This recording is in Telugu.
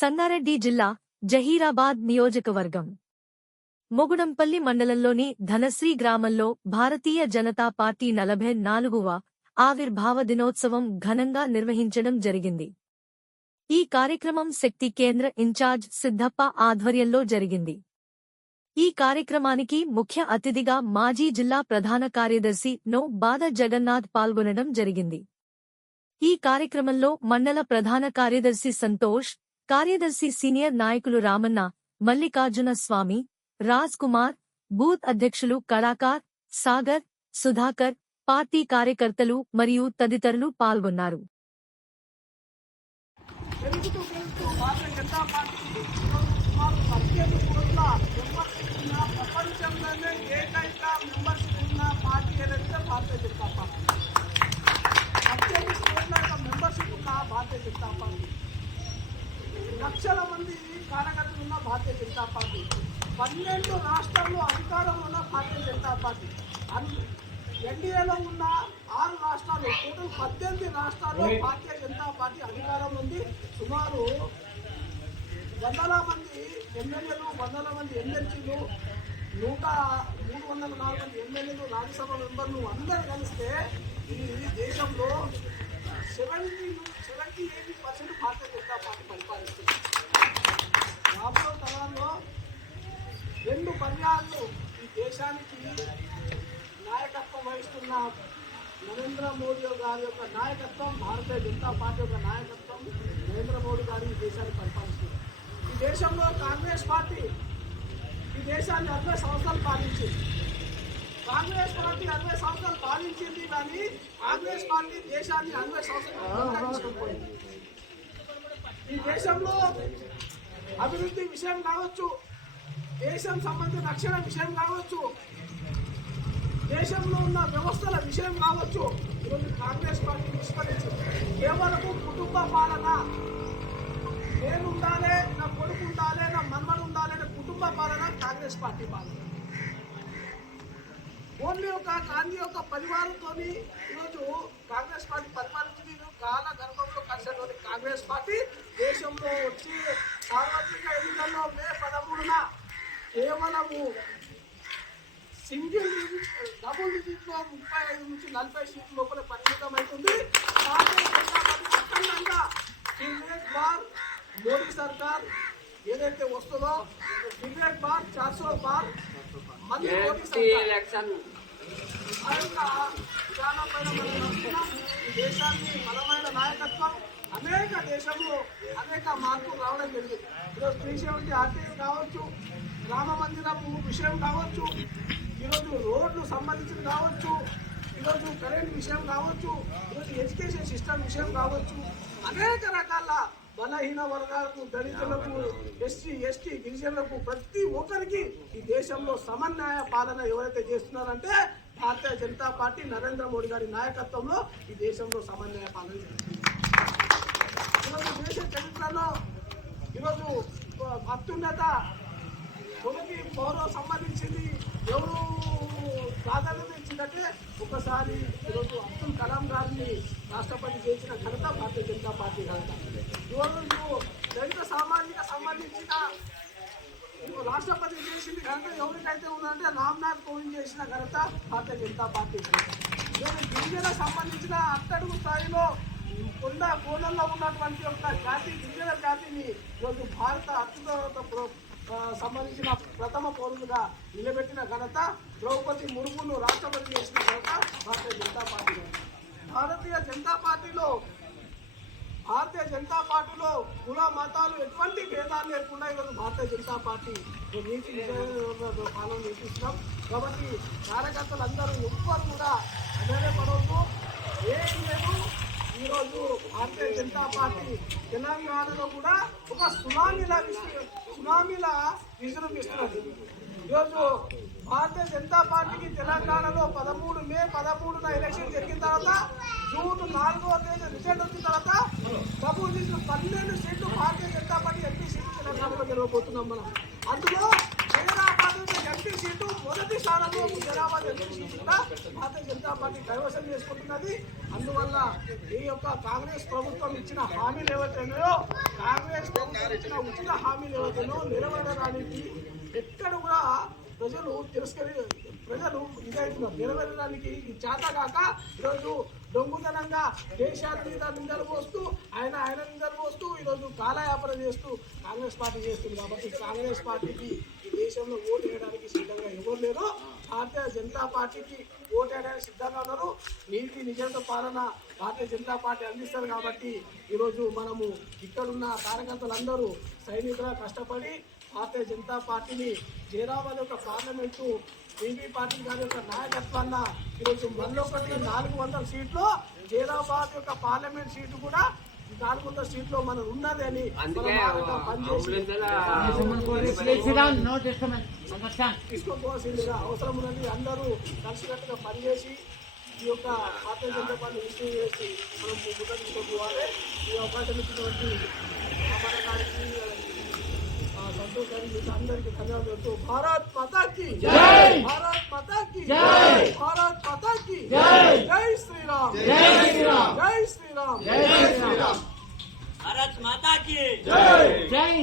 సంగారెడ్డి జిల్లా జహీరాబాద్ నియోజకవర్గం మొగుడంపల్లి మండలంలోని ధనశ్రీ గ్రామంలో భారతీయ జనతా పార్టీ 44వ ఆవిర్భావ దినోత్సవం ఘనంగా నిర్వహించడం జరిగింది. ఈ కార్యక్రమం శక్తి కేంద్ర ఇన్ఛార్జ్ సిద్ధప్ప ఆధ్వర్యంలో జరిగింది. ఈ కార్యక్రమానికి ముఖ్య అతిథిగా మాజీ జిల్లా ప్రధాన కార్యదర్శి నో బాద జగన్నాథ్ పాల్గొనడం జరిగింది. ఈ కార్యక్రమంలో మండల ప్రధాన కార్యదర్శి సంతోష్, కార్యదర్శి సీనియర్ నాయకులు రామన్న, మల్లికార్జున స్వామి, రాజ్ కుమార్, బూత్ అధ్యక్షులు కళాకార్, సాగర్, సుధాకర్, పార్టీ కార్యకర్తలు మరియు తదితరులు పాల్గొన్నారు. లక్షల మంది కార్యకర్తలు ఉన్న భారతీయ జనతా పార్టీ, 12 రాష్ట్రాల్లో అధికారంలో ఉన్న భారతీయ జనతా పార్టీ, ఎన్డీఏలో ఉన్న 6 రాష్ట్రాలు, టోటల్ 18 రాష్ట్రాల్లో భారతీయ జనతా పార్టీ అధికారం ఉంది. సుమారు వందల మంది ఎమ్మెల్యేలు, వందల మంది ఎమ్మెల్సీలు, 304 మంది ఎమ్మెల్యేలు, రాజ్యసభ మెంబర్లు అందరూ కలిస్తే ఈ దేశంలో 78% భారతీయ జనతా పార్టీ పరిపాలిస్తుంది. రాబోయే కాలంలో 2 పర్యాలు ఈ దేశానికి నాయకత్వం వహిస్తున్న నరేంద్ర మోడీ గారి యొక్క నాయకత్వం, భారతీయ జనతా పార్టీ యొక్క నాయకత్వం, నరేంద్ర మోడీ గారు ఈ దేశాన్ని పరిపాలిస్తుంది. ఈ దేశంలో కాంగ్రెస్ పార్టీ ఈ దేశాన్ని 60 సంవత్సరాలు పాలించింది. కాంగ్రెస్ పార్టీ 60 సంవత్సరాలు పాలించింది, కానీ కాంగ్రెస్ పార్టీ దేశాన్ని 60 సంవత్సరాలు తీసుకుపోయింది. ఈ దేశంలో అభివృద్ధి విషయం కావచ్చు, దేశం సంబంధించిన రక్షణ విషయం కావచ్చు, దేశంలో ఉన్న వ్యవస్థల విషయం కావచ్చు, ఈరోజు కాంగ్రెస్ పార్టీ విస్మరించింది. కేవలం కుటుంబ పాలన, నేను ఉండాలి, నా కొడుకు ఉండాలి, నా మన్మడు ఉండాలి అనే కుటుంబ పాలన కాంగ్రెస్ పార్టీ పాలన. ఓన్లీ ఒక గాంధీ యొక్క పరివారంతో ఈరోజు కాంగ్రెస్ పార్టీ పరిపాలించింది. కాల గర్భంలో కలిసినటువంటి కాంగ్రెస్ పార్టీ దేశంలో వచ్చి సార్వత్రిక ఎన్నికల్లో మే 13న కేవలము సింగిల్ డబుల్ డిజిట్లో 35 నుంచి 40 సీట్ల లోపల పరిమితం అవుతుంది. మోడీ సర్కార్ ఏదైతే వస్తుందో 400 బార్ మళ్ళీ మోడీ సర్కార్ ఆ యొక్క విధానం పైన ఈ దేశాన్ని బలమైన నాయకత్వం, అనేక దేశంలో అనేక మార్పులు రావడం జరిగింది. ఈరోజు 370 ఆర్టీఐ కావచ్చు, రామ మందిరం విషయం కావచ్చు, ఈరోజు రోడ్లు సంబంధించిన కావచ్చు, ఈరోజు కరెంట్ విషయం కావచ్చు, ఈరోజు ఎడ్యుకేషన్ సిస్టమ్ విషయం కావచ్చు, అనేక రకాల బలహీన వర్గాలకు, దళితులకు, ఎస్టీ గిరిజనులకు ప్రతి ఒక్కరికి ఈ దేశంలో సమన్వయ పాలన ఎవరైతే చేస్తున్నారంటే భారతీయ జనతా పార్టీ నరేంద్ర మోడీ గారి నాయకత్వంలో ఈ దేశంలో సమన్వయ పాలన చేస్తుంది. ఈరోజు దేశ చరిత్రలో ఈరోజు అత్యున్నత మొదటి పౌరం సంబంధించింది ఎవరు ప్రాధాన్యత ఇచ్చిందంటే ఒకసారి ఈరోజు అబ్దుల్ కలాం గారిని రాష్ట్రపతి చేసిన ఘనత భారతీయ జనతా పార్టీ ఘనత. ఈరోజు దళిత సామాజిక సంబంధించిన రాష్ట్రపతి చేసింది ఘనత ఎవరికైతే ఉందంటే రామ్నాథ్ కోవింద్ చేసిన ఘనత భారతీయ జనతా పార్టీ ఘనత. ఈరోజు గిరిజన సంబంధించిన అట్టడుగు స్థాయిలో కోణంలో ఉన్నటువంటి ఒక జాతి, గిరిజన జాతిని ఈరోజు భారత అత్యున్నత సంబంధించిన ప్రథమ పౌరులుగా నిలబెట్టిన ఘనత, ద్రౌపది ముర్మును రాష్ట్రపతి చేసిన ఘనత భారతీయ జనతా పార్టీ. భారతీయ జనతా పార్టీలో కుల మతాలు ఎటువంటి భేదాలు లేకుండా ఈరోజు భారతీయ జనతా పార్టీ నీతి పాలన నిర్మిస్తున్నాం. కాబట్టి కార్యకర్తలు అందరూ ఎవ్వరు కూడా అధైర్యపడవద్దు, ఏం లేదు. ఈరోజు భారతీయ జనతా పార్టీ తెలంగాణలో కూడా ఒక సునామీలా విజృంభిస్తున్నది. ఈరోజు భారతీయ జనతా పార్టీకి తెలంగాణలో మే 13న ఎలక్షన్ జరిగిన తర్వాత జూన్ 4వ తేదీ రిజల్ట్ వచ్చిన తర్వాత 12 సీట్లు భారతీయ జనతా పార్టీ ఎంపీ సీట్లు తెలంగాణలో గెలవబోతున్నాం మనం. అందులో హైదరాబాద్ ఎంపీ ఎంపీ సీటు మొదటి స్థానంలో హుజరాబాద్ ఎంపీ సీటు కూడా భారతీయ జనతా పార్టీ కైవసం చేసుకుంటున్నది. అందువల్ల ఈ యొక్క కాంగ్రెస్ ప్రభుత్వం ఇచ్చిన హామీలు ఏవైతున్నాయో, కాంగ్రెస్ ప్రభుత్వం ఇచ్చిన ఉచిత హామీలు ఏవైతున్నాయో నెరవేరడానికి ఎక్కడ కూడా ప్రజలు ఇదవుతున్నారు. నెరవేరడానికి ఈ చేత కాక ఈరోజు దొంగతనంగా దేశాల మీద నిందలు పోస్తూ ఆయన నిందలు పోస్తూ ఈరోజు కాలయాపన చేస్తూ కాంగ్రెస్ పార్టీ చేస్తుంది. కాబట్టి కాంగ్రెస్ పార్టీకి ఈ దేశంలో ఓటు వేయడానికి సిద్ధంగా ఎవరు లేరు. భారతీయ జనతా పార్టీకి ఓటు వేయడానికి సిద్ధంగా ఉన్నారు. నీతి నిజంతో పాలన భారతీయ జనతా పార్టీ అందిస్తారు. కాబట్టి ఈరోజు మనము ఇక్కడున్న కార్యకర్తలందరూ సైనికులుగా కష్టపడి భారతీయ జనతా పార్టీని హుజరాబాద్ యొక్క పార్లమెంటు బీబీ పార్టీ గారి యొక్క నాయకత్వాన్న ఈరోజు మళ్ళొకటి 400 సీట్లు హుజరాబాద్ యొక్క పార్లమెంట్ సీటు కూడా 400 సీట్లో మనం ఉన్నది అని తీసుకోవాల్సిందిగా అవసరం ఉన్నది. అందరూ కలిసికట్టుగా పనిచేసి ఈ యొక్క భారతీయ జనతా పార్టీ విషయం చేసి మనం ముందుకు తీసుకోవాలి. ఈ అవకాశం ఇచ్చినటువంటి సంతోష్ గారికి మీకు అందరికీ ధన్యవాదాలు. భారత్ మాతా కీ జై, భారత్ మాతా కీ జై, భారత్ మాతా కీ జై, జై శ్రీరామ్, జై శ్రీరామ్, జై శ్రీరామ్, జై శ్రీరామ్, भारत माता की जय जय।